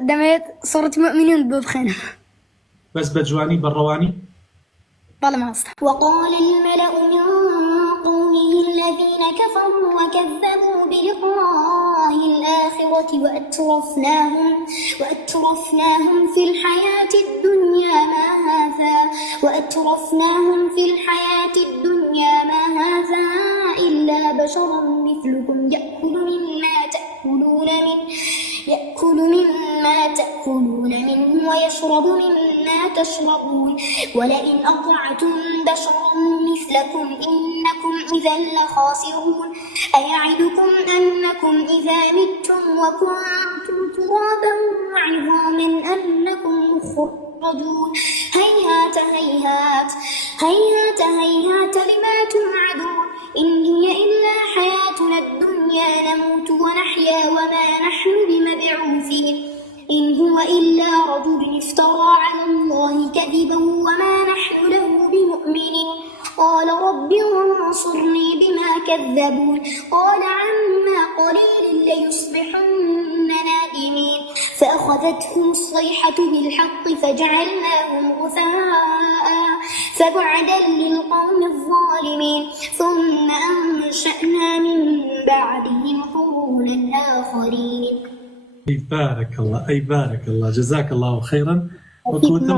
دميت صورة مؤمنين ببخنا بس بجواني بالرواني والله ما أصلح. وقال الملأ من قومه الذين كفروا وكذبوا بلقاء الآخرة وأترفناهم في الحياة الدنيا ما هذا إلا بشر مثلكم يأكل مما تأكلون منه ويشرب مما تشربون ولئن أطعتم بشرا مثلكم إنكم إذا لخاسرون أيعدكم أنكم إذا متم وكنتم ترابا وعظاما أنكم مخرجون هيهات لما توعدون إن هي إلا حياتنا الدنيا نموت ونحيا وما نحن بمبعوثين إن هو إلا رجل افترى على الله كذبا وما نحن له بمؤمنين قال رب انصرني بما كذبون قال عما قليل ليصبحن نادمين فأخذتهم الصيحة بالحق فجعلناهم غثاء فبعدا للقوم الظالمين ثم أنشأنا من بعدهم قرونا آخرين. أي بارك الله جزاك الله خيرا. وكنت